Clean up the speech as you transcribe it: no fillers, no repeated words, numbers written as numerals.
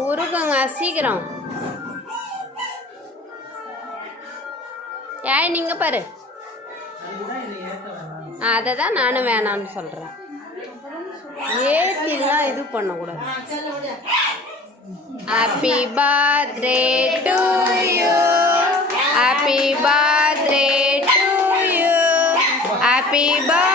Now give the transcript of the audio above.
உருக்குங்க சீக்கிரம். ஏன் நீங்க பாரு, அதை தான் நானும் வேணான்னு சொல்கிறேன். ஏற்றிலாம் இது பண்ணக்கூடாது. Happy birthday to you, happy birthday to you, happy birthday.